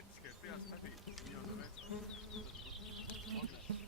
vets käib peast läbi, nii-öelda vets. Magnet.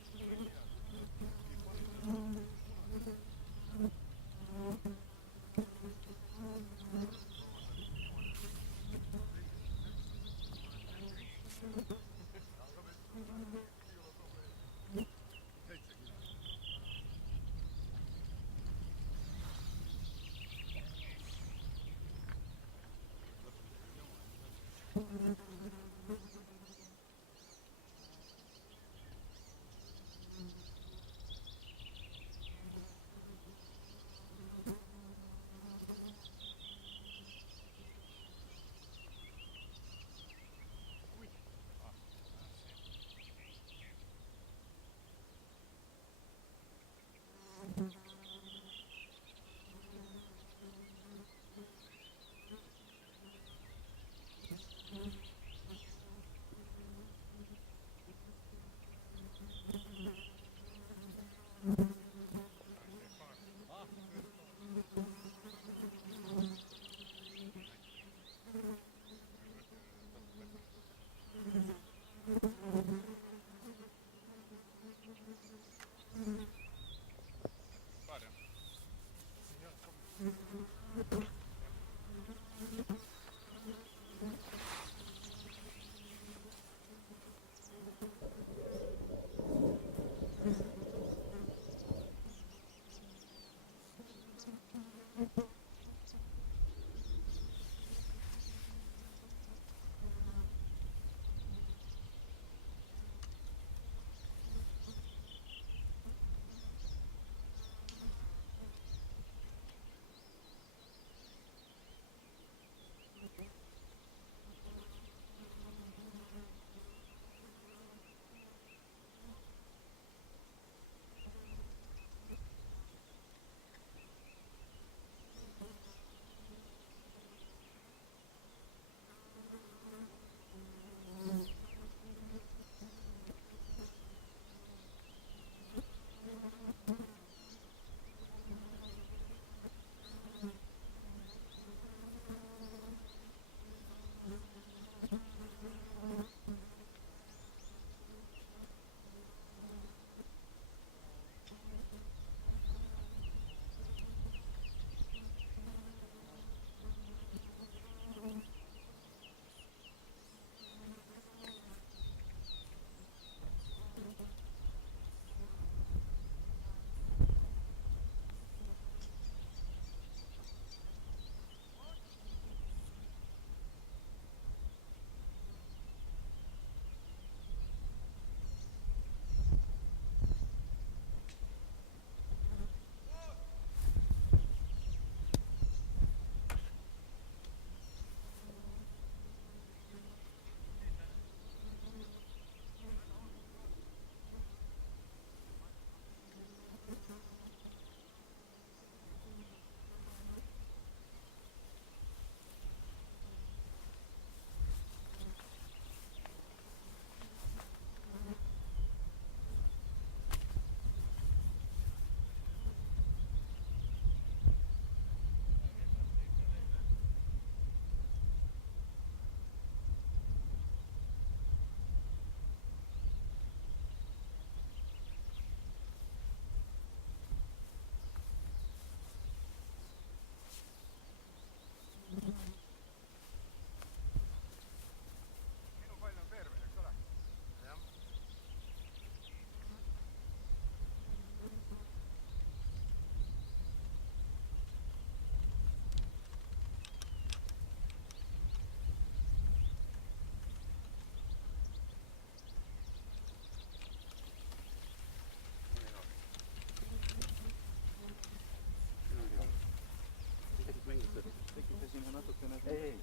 Ei,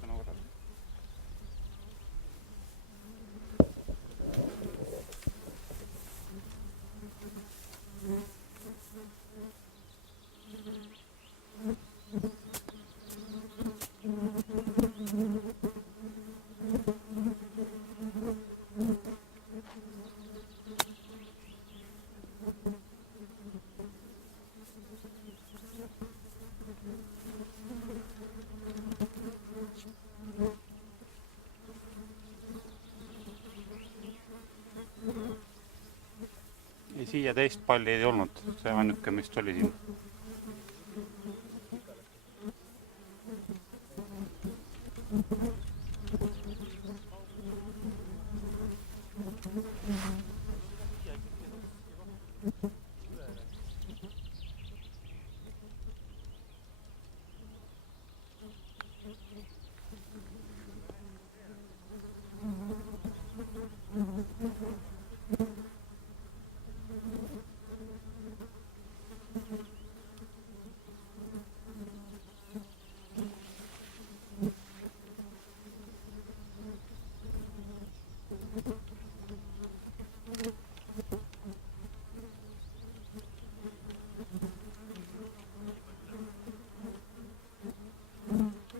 sano korraga. siia teist palli ei olnud, see ainuke, mis oli siin.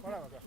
Mõlemaga?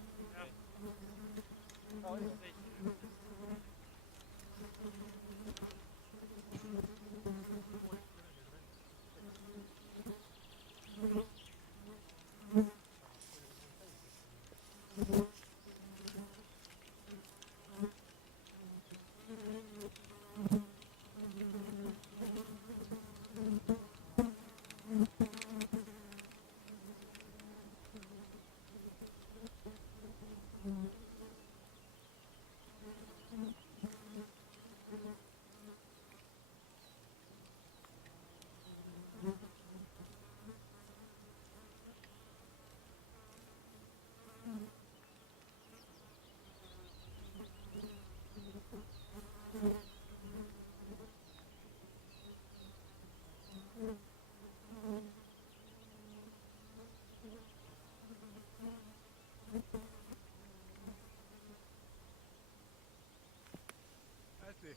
Hästi.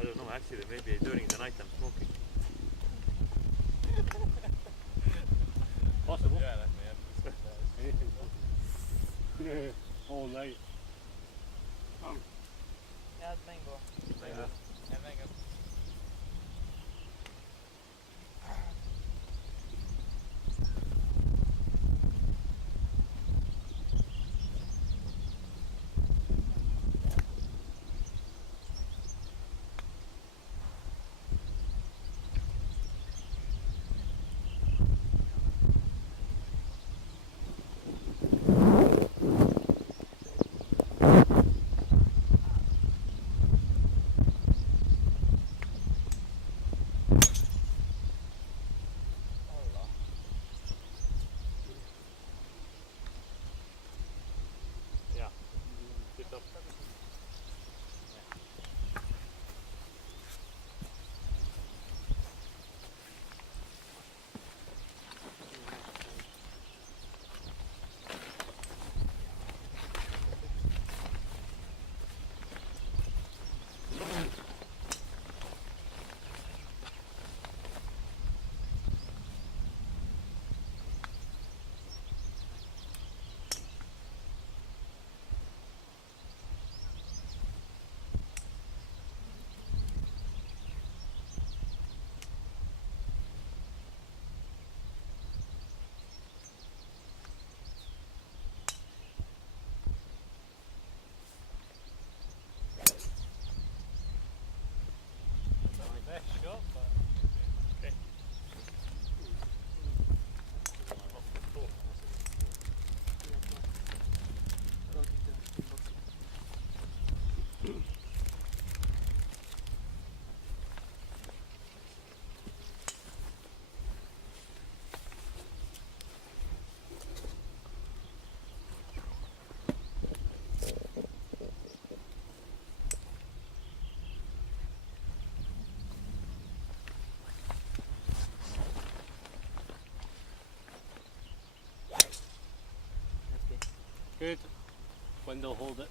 I don't know, actually, maybe during the night I'm smoking. Possible. Yeah, that may happen. All night. Ja, mango. Mango. Ja, mango. Yeah. Sit up. Good. Window hold it.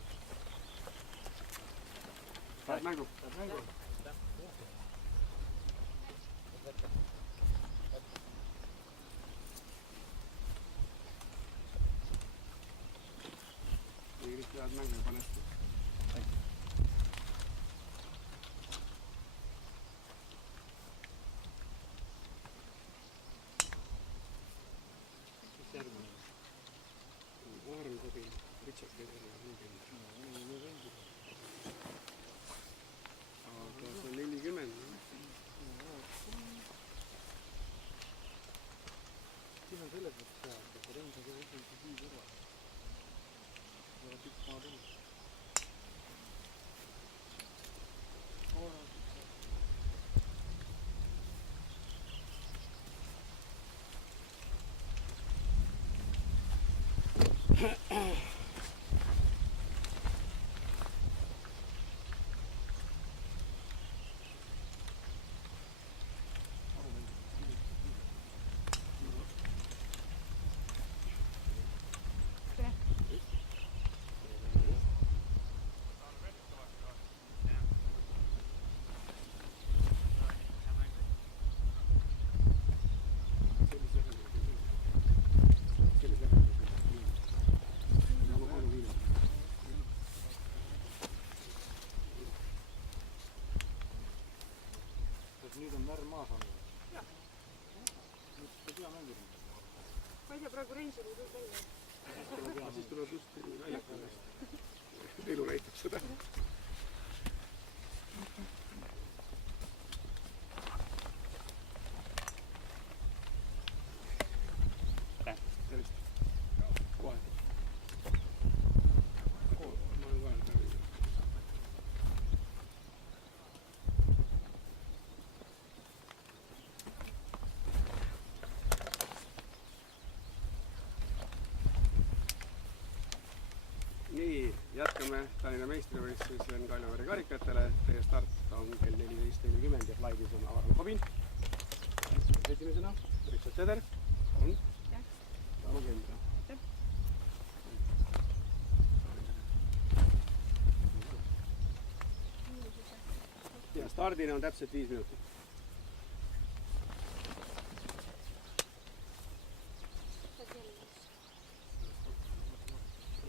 Right, mango. Mango. Mango con esto. Nüüd on värv maas olnud. Jah. Nüüd ei tea mängida. Ma ei tea, praegu Reinsalu tuleb välja. Siis tuleb just väljakule. Elu näitab seda. Tervist. Kohe. Ma olen kohe. Nii, jätkame Tallinna meistrivõistlusi Sven Kaljuvere karikatele. Teie start on kell 14.40 ja slaidis on Avar Kobin. Esimesena Richard Teder on Taanu Kendra. Ja stardina on täpselt 5 minutit.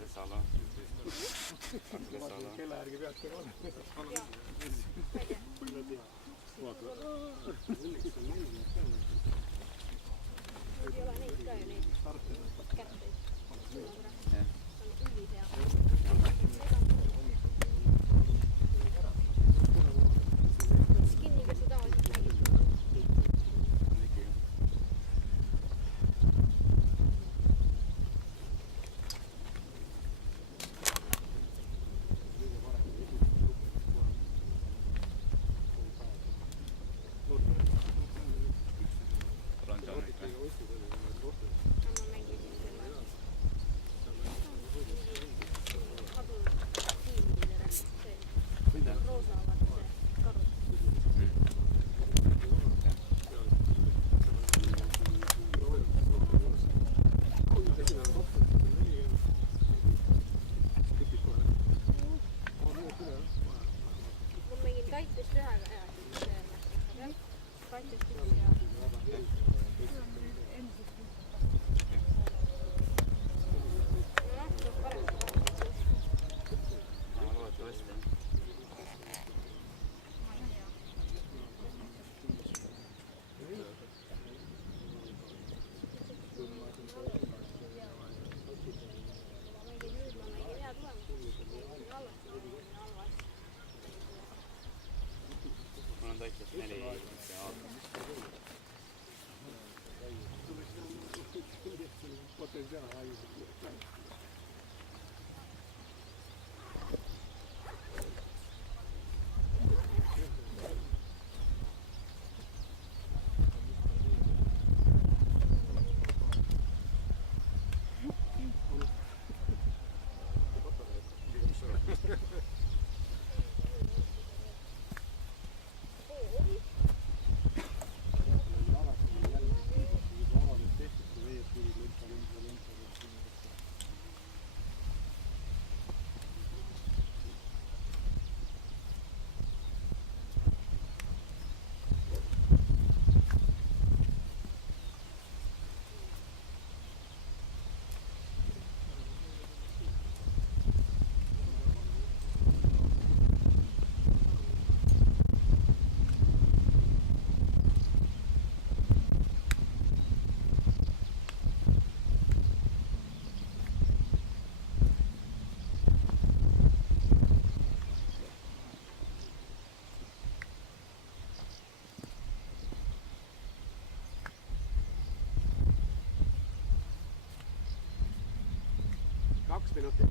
Lesala. Kella järgi peaks ka olema. Ei ole neid ka ju neid kätteid. Jah. On ülihea. Skinniga sa tavaliselt mängid. Kaitest ühega ja siis kaitest üks ja Täitsa 4 ja potentsiaal. 2 minutit.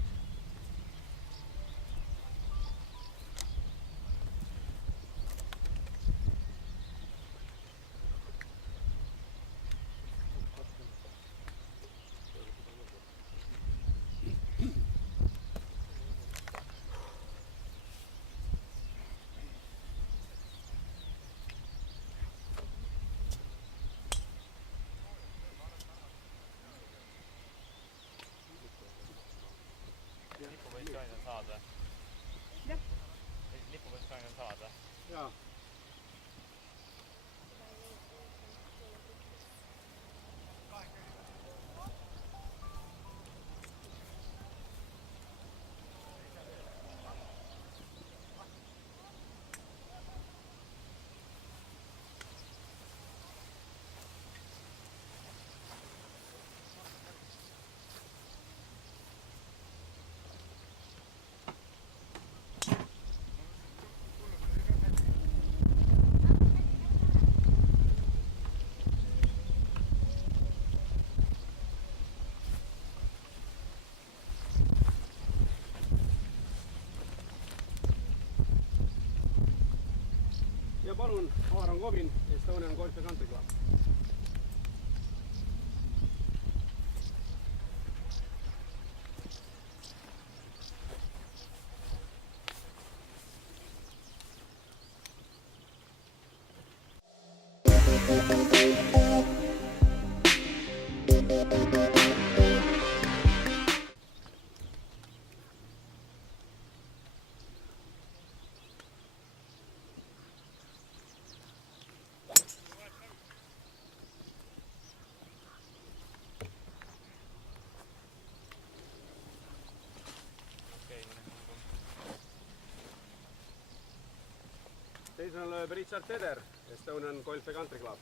Lipupositsioonid on saada. Jah. Lipupositsioonid on saada. Jaa. Ja palun, Aaron Kobin, Estonian Golf ja Country Club. Teisena lööb Richard Teder, Estonian Golf ja Country Club.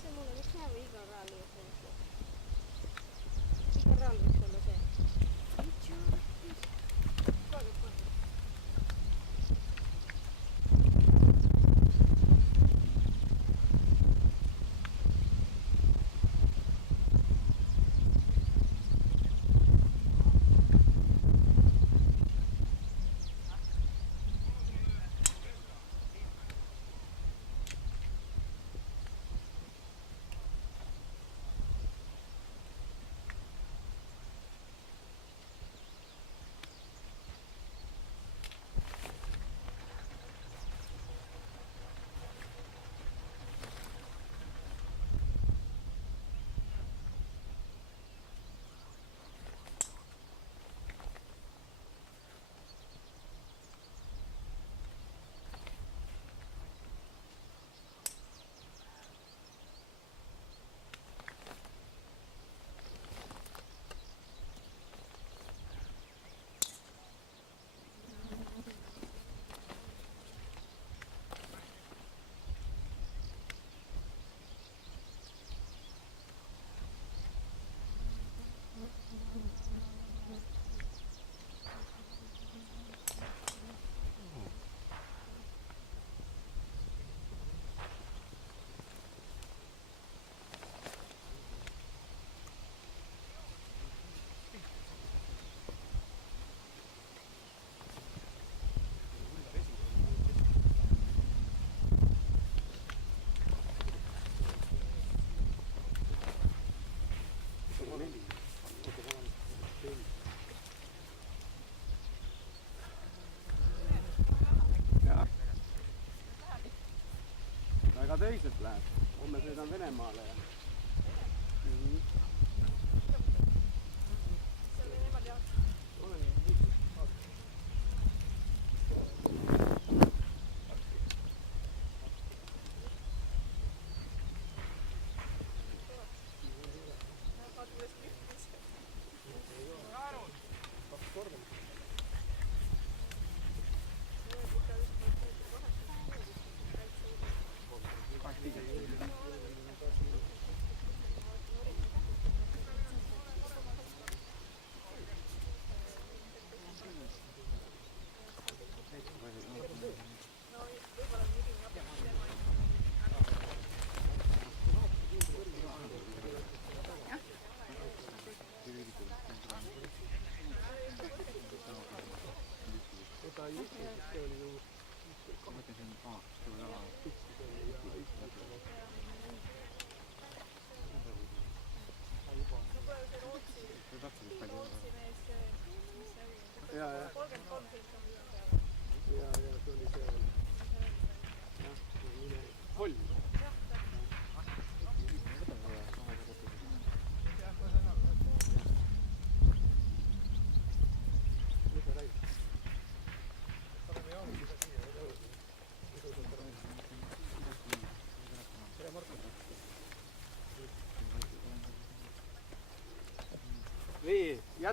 Se mulla nyt käy iga ralli, jos on se. Iga rallissa on se. Paljon paljon. Väga töiselt läheb. Homme sõidan Venemaale ja... Se oli niimoodi,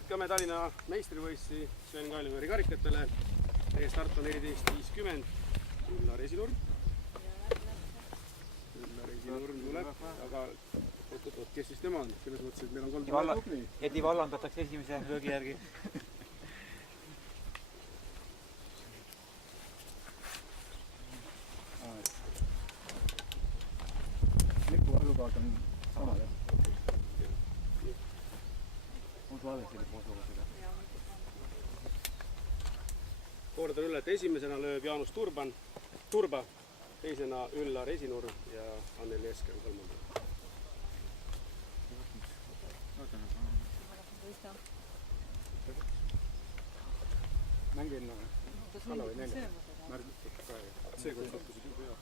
jätkame Tallinna meistrivõistlusi Sven Kaljuveri karikatele. Teie start on 14.50. Üllar Esinurm. Üllar Esinurm tuleb, aga oot, kes siis tema on? Selles mõttes, et meil on 3 tükki. Edi vallandatakse esimese löögi järgi. Lipu asukohad on samad, jah? On su alles lipu asukohadega? Kordan üle, et esimesena lööb Jaanus Turba, teisena Üllar Esinurm ja Anneli Esker on 3. Mängin alla või 4? See kui sattusid juba hea.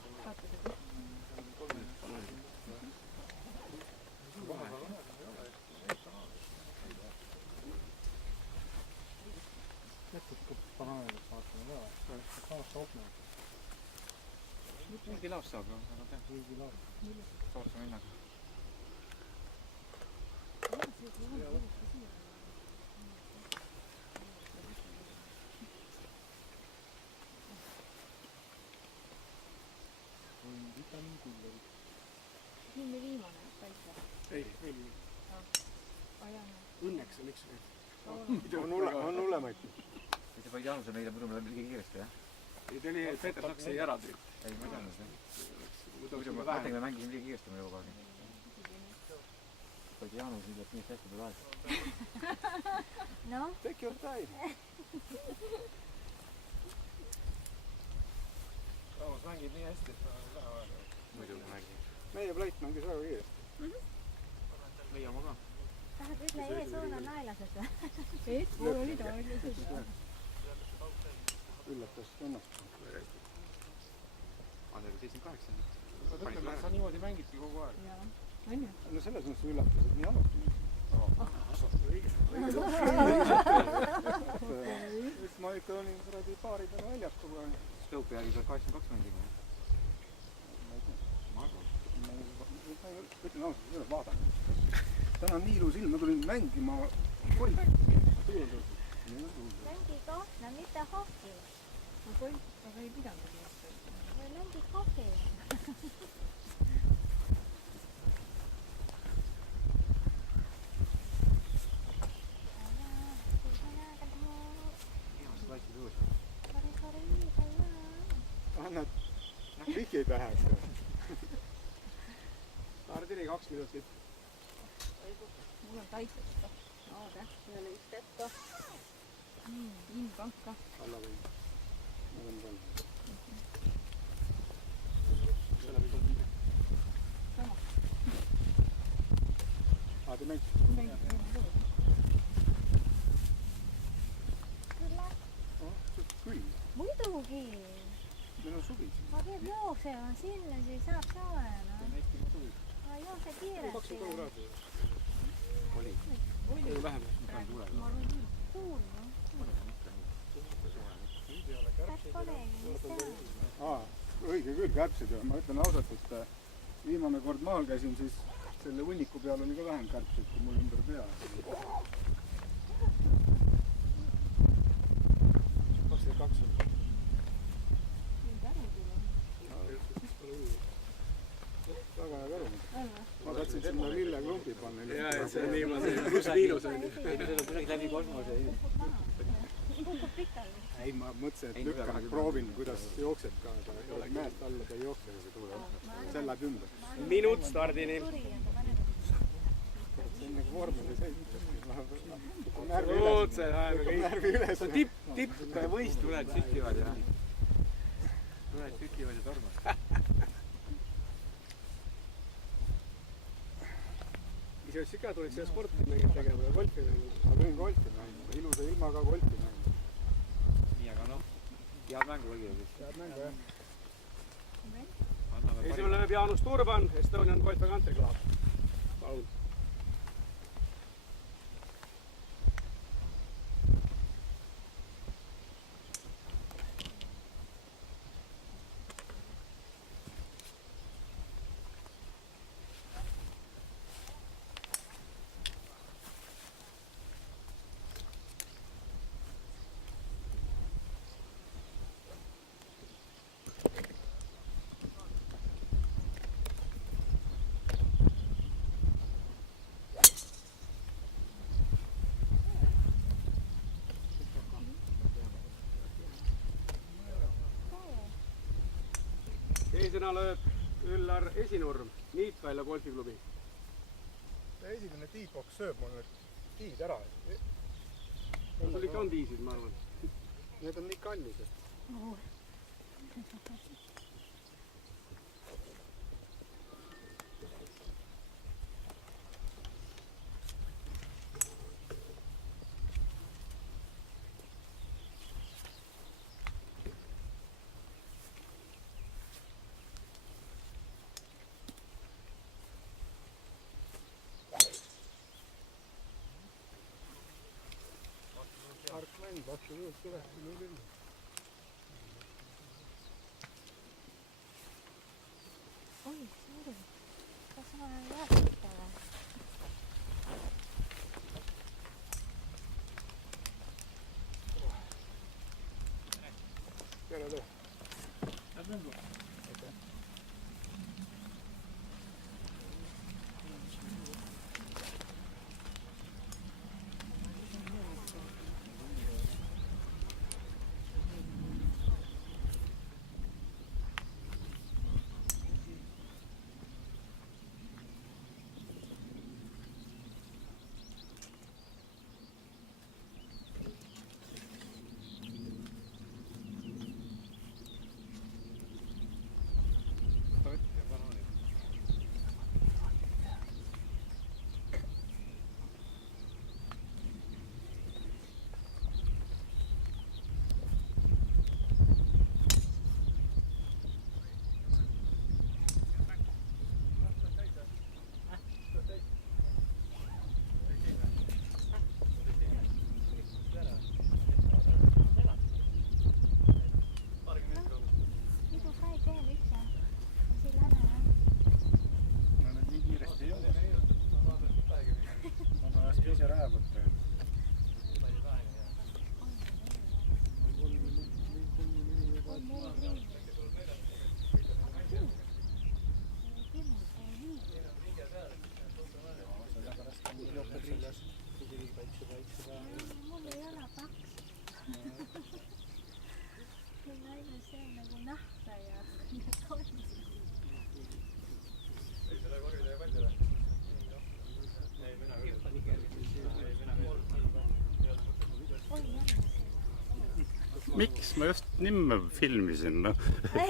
Mingi laus saab ju, aga Soorse minnaga. Nii me viimane päike. Ei, veel õnneks on üks. On hullemaid. Sa panid Jaanuse meile muidu me liiga kiiresti, jah? Ei, ta oli, Peeter Saks jäi ära teinud. Ei, ma ei teadnud seda. Muidu Ma mõtlengi, me mängisime liiga kiiresti me juba. Panid Jaanus nüüd, et nii hästi peab aeg. Noh, Take your time. Raumas mängib nii hästi, et ta on vähe aega. Muidugi mängib. Meie pleit mängis väga kiiresti. Meie oma ka. tahad ütle eesoon on naelased või? Eespool olid aeglased. Üllatas ennast. Anneli 78. Sa ütleme, et sa niimoodi mängidki kogu aeg. Jaa, on ju? No selles mõttes üllatas, et nii alati. Et ma ikka olin kuradi paari peale väljas kogu aeg. Stõupi järgi peab 82 mängima. Ma ei tea. Ma arvan. Ütlen ausalt, ei ole vaadanud. Täna on nii ilus ilm, ma tulin mängima golfi. Mängi kohta, mitte hoki. Ma golf, aga ei pidanud vastu. Või mängi hoki. Viimased laitsid uuesti. Annad vihjeid väheks. Stardini 2 minutit. Mul on taitlusta. Aade. Meile üks teppa. Ilmpanka. Alla või? Ma olen pannud. Selle või 3 minutit. Sama. Te mängite? Küll. Muidugi. Meil on suvi siin. Ma peab jooksema sinna, siis saab soojana. Ma jookse kiiresti. 23 kraadi. Oli. Või vähem. Tuul, noh. Kätt polegi, mis teha? Õige küll, kärbsed. Ma ütlen ausalt, et viimane kord maal käisin, siis selle hunniku peal oli ka vähem kärbsed kui mul ümber pea. 22 on. Väga hea karu. Ma tahtsin sinna lilleklumbi panna. Jaa, see on niimoodi. Pluss-miinus on. Ei, me seda kuidagi läbi kosmose. Kukub pikali. Ei, ma mõtlesin, et lükkan, proovin, kuidas jookseb ka, aga mäest alla ta ei jookse. See läheb ümber. Minut stardini. See on nagu vormelis ei. Otse läheme kõik. Närvi üles. Tipp võist. Tuled sütivad ja tormad. Ise ütlesid ka, tulid siia sporti tegema ja golfi mängima. Ma tulin golfi mängima, ilusa ilmaga golfi mängima. Nii, aga noh, head mängu kõigile siis. Head mängu, jah. Esimene lööb Jaanus Turban, Estonian Golf and Country Club. Palun. teisena lööb Üllar Esinurm, Niitkaila golfiklubi. esimene tiiboks sööb mul need tiid ära. Sul ikka on tiisid, ma arvan. Need on nii kallised. Tark mäng, absoluutselt kõvasti, nii küll. Oi, sorry. Kas ma jääkita või? Tere, tere. Mul ei ole paks. Mul naine see on nagu nahka ja tonni. Ei, selle korjada ei palju või? Ei, mina küll. Miks ma just nimme filmisin, no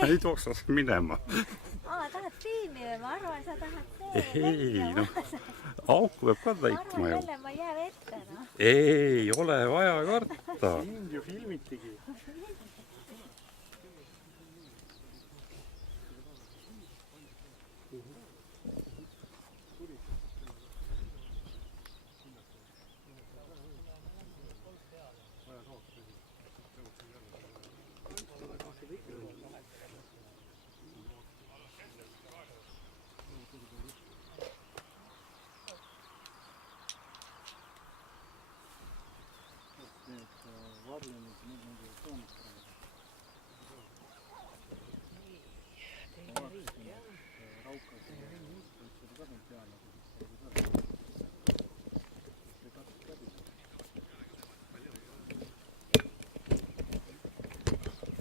ei tooks minema. Tahad tiimi või? Ma arvan, sa tahad Ei, noh, auku peab ka täitma ju. Ma jääb ette, noh. Ei ole vaja karta. Mind ju filmitigi.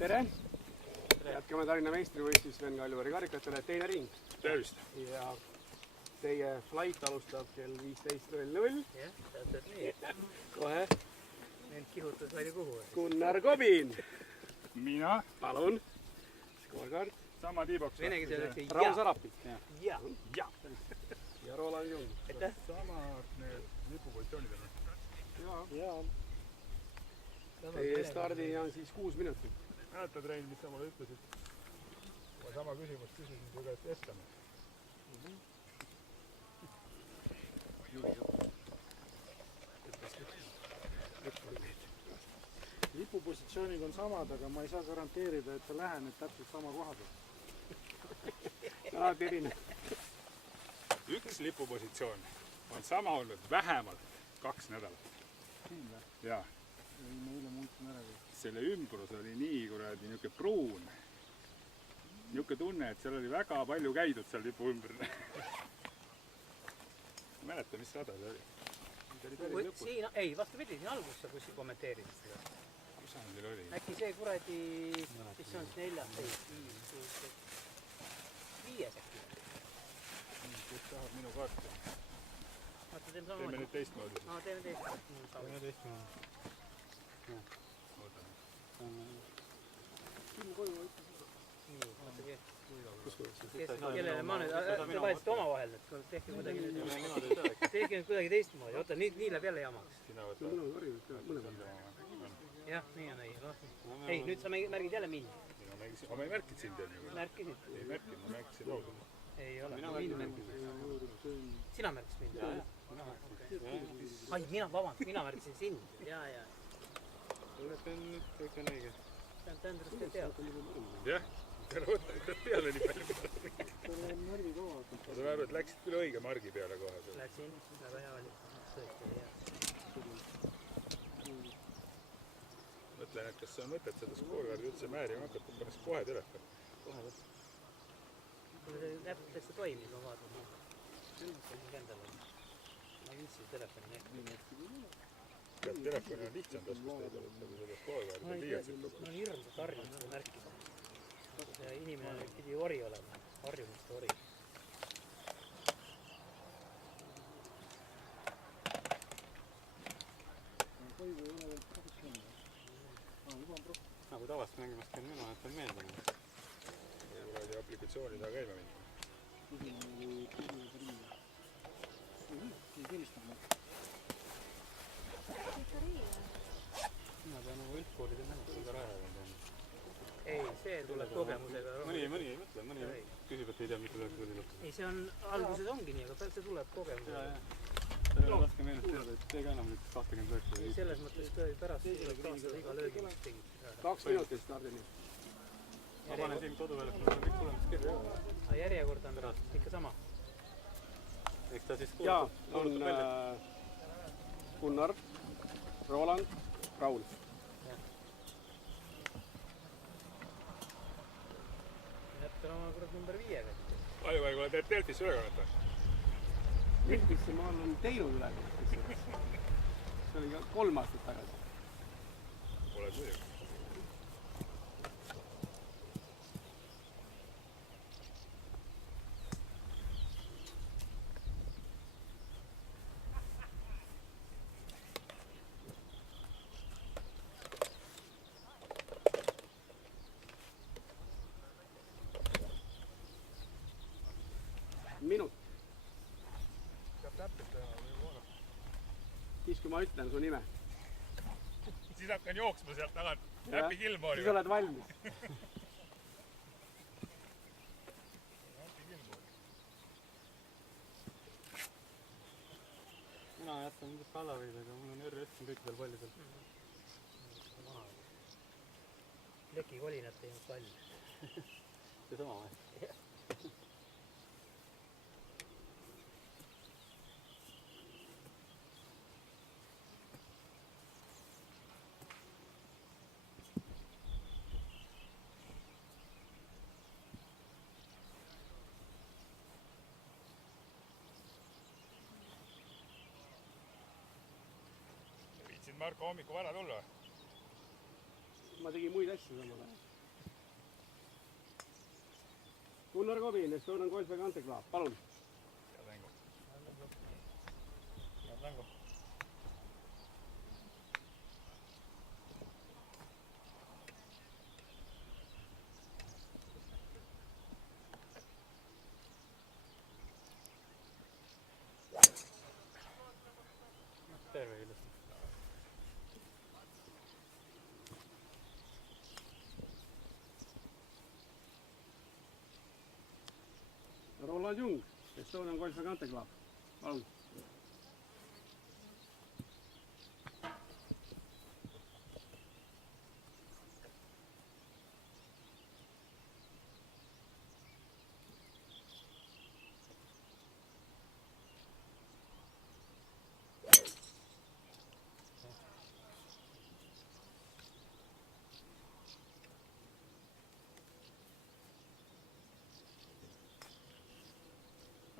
Tere! Jätkame Tallinna meistrivõistlust Sven Kaljuvere karikatele, teine ring. Tervist! Ja teie flight alustab kell 15.00. Jah, täpselt nii. Kohe Need kihutas palju kuhu. Gunnar Kobin. Mina, Palun. Skoorkaart. sama tiiboks. Vene keeles öeldakse Raul ja. Sarapik. Ja. Ja Roland Jung. Aitäh. Samad need lipupositsioonid on. Jaa. Teie stardini on siis 6 minutit. Mäletad, Rein, mis sa mulle ütlesid? Ma sama küsimust küsisin su käest Estamäe. Lipupositsioonid on samad, aga ma ei saa garanteerida, et sa lähened täpselt sama koha peal. Alati erinev. Üks lipupositsioon on sama olnud vähemalt 2 nädalat. Jaa. Ma eile muutsin ära. Selle ümbrus oli nii kuradi niuke pruun. Niuke tunne, et seal oli väga palju käidud seal lipu ümber. Ma mäleta, mis rada see oli. Siin, ei, vastupidi, siin alguses sa kuskil kommenteerisid seda. Kus seal oli? Äkki see kuradi, mis on siis 4, 5, 6, teeme nüüd teistmoodi siis. Aa, teeme teistmoodi. teeme teistmoodi. Kellele ma nüüd, te vahetasite omavahel nüüd, tehke kuidagi kuidagi teistmoodi, oota, nii läheb jälle jamaks. Sina võta. Jah, nii on õige, ei, nüüd sa märgid jälle mind. Aga ma ei märkinud sind enne. Märkisid? Ei märkinud, ma märkisin laulu. Ei ole, mind märkisid. Sina märkisid mind? Ai, mina märkisin sind, jaa. Kõik on õige. Tähendab, et tead. Jah, peale võtta peale nii palju. Ma saan aru, et läksid küll õige margi peale kohe. Läksin, väga hea oli. Tõesti oli hea. Mõtlen, et kas on mõtet seda skoorkaardi üldse määrima hakata, paneks kohe telefoni. Kui see näpud täitsa toimib, ma vaatan. Endale. Ma viitsin telefoni näkku. Tead, telefoni on lihtsam taskus teid, kui seda skoorkaardi on liiatsid kogu. Ma olen hirmsalt harjunud seda märkida. See inimene pidi ori olema. Harjumiste ori. Nagu tavaliselt mängimast käin mina, et on meeldinud. Ja aplikatsiooni taha käima minna. Mina pean nagu üldkoolide mänguga rajale teema. Ei, see tuleb kogemusega. Mõni ei mõtle, mõni küsib, et ei tea, mitu tuli lõpuks. Ei, see on, alguses ongi nii, aga pärast see tuleb kogemusega. See on raske meelest teada, et teiega enam nüüd 20 lööki. Selles mõttes pärast tuleb taastada iga löögi, mis tegid. 2 minutit stardini. Ma panen siin koduväljakul kõik tulemas kirja. Aga järjekord on ikka sama. Eks ta siis Jaa, on Gunnar, Roland, Raul. Jätta oma kurat number 5-ga. Aivar, teed Delfisse ülekannet või? Delfisse ma olen teinud ülekannet. See oli ka 3 aastat tagasi. Oled muidugi. Minut. Peab täpselt teha, või vaadata. Siis kui ma ütlen su nime. Siis hakkan jooksma sealt tagant. Happy Gilmore. Siis oled valmis. Mina jätan nüüd Kalaveid, aga mul on RS kõikidel pallidel. Leki kolinat teinud pall. See sama või? Viitsid Marko hommiku vara tulla? Ma tegin muid asju samal ajal. Gunnar Kobin, Estonian Golf ja Country Club, palun. Head mängu. Head mängu. Terve ilusti. Roland Jung, Estonian Golf ja Country Club, palun.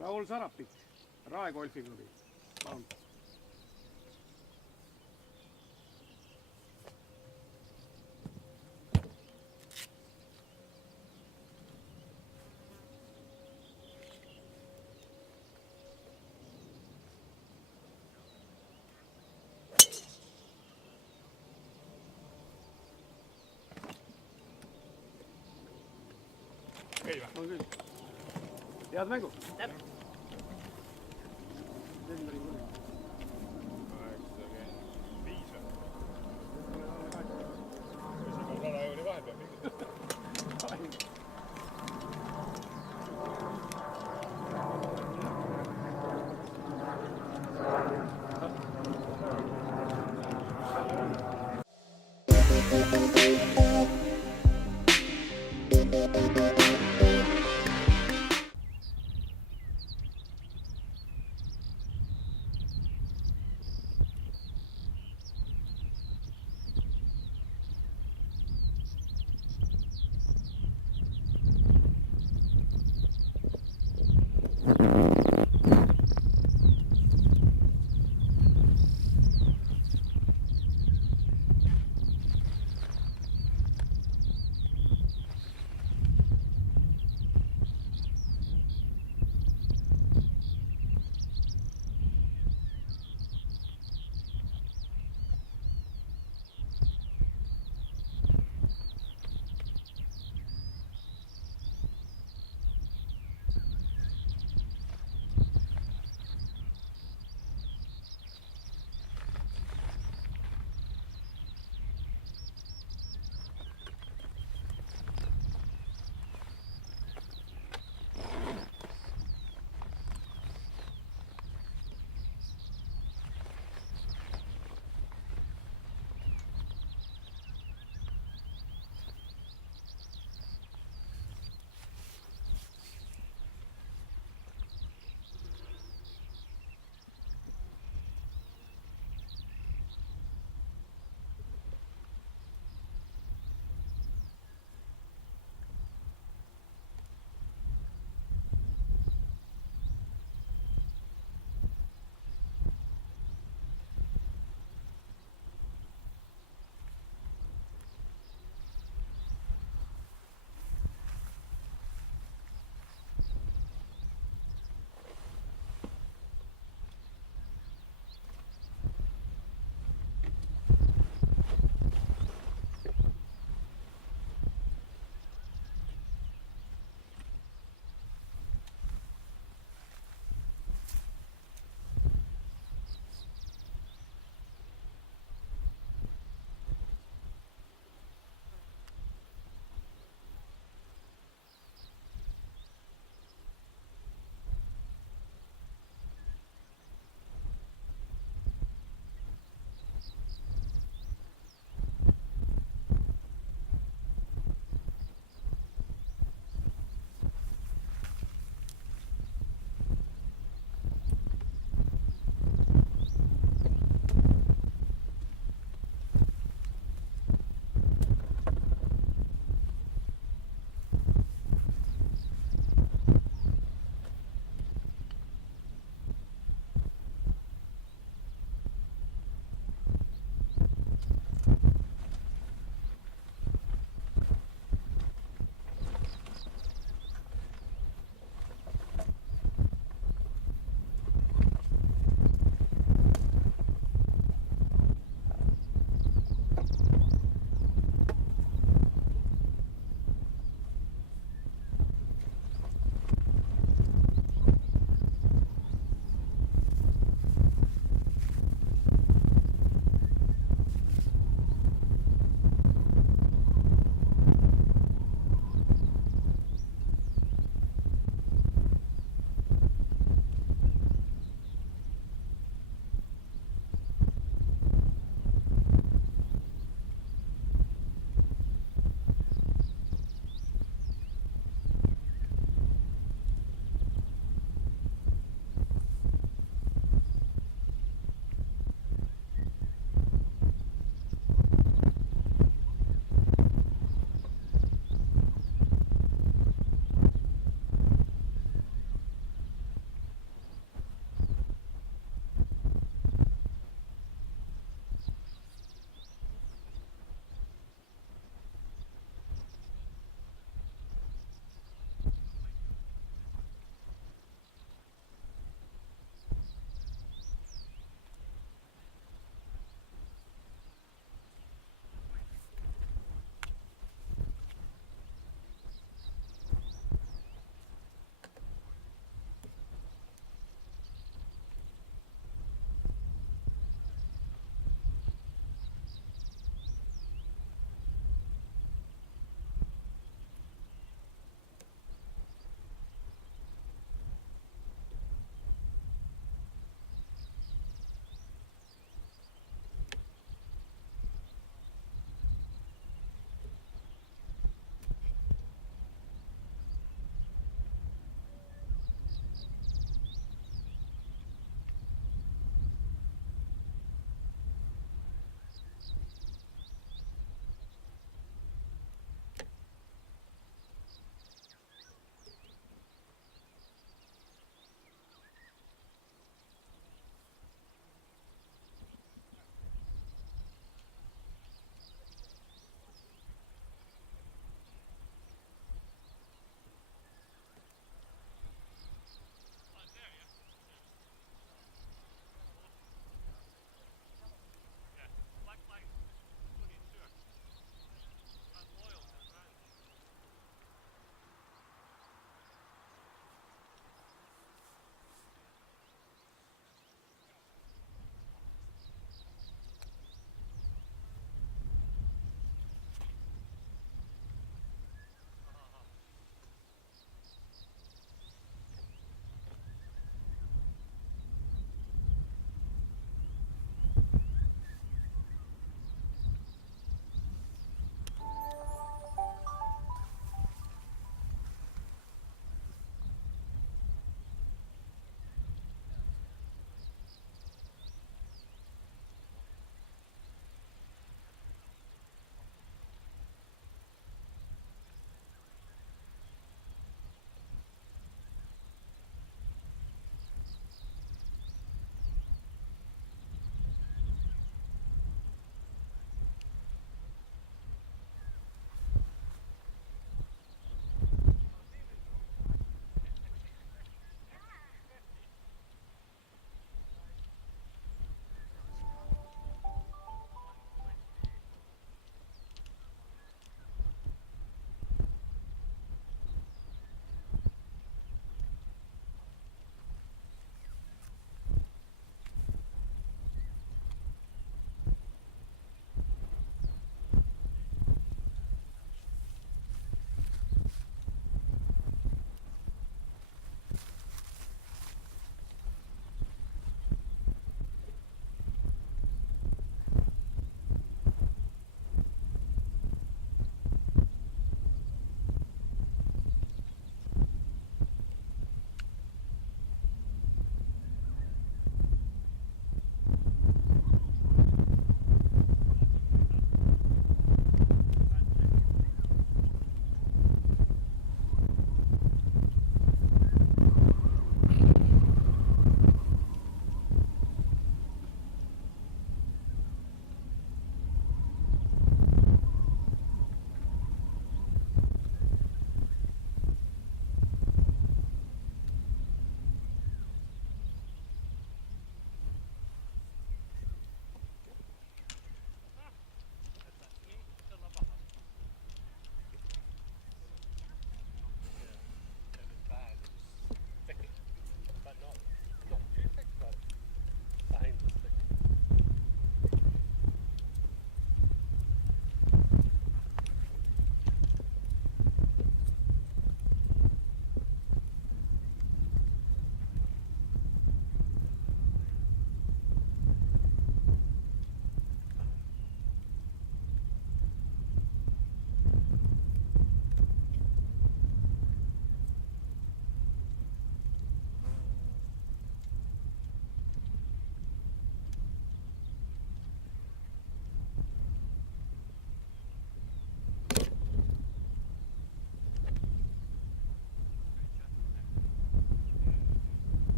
Raul Sarapik, Rae golfiklubi, palun. okei või? on küll. Head mängu! Täp. 85 või? Või see peab 100 euri vahepeal mingi.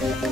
Thank you.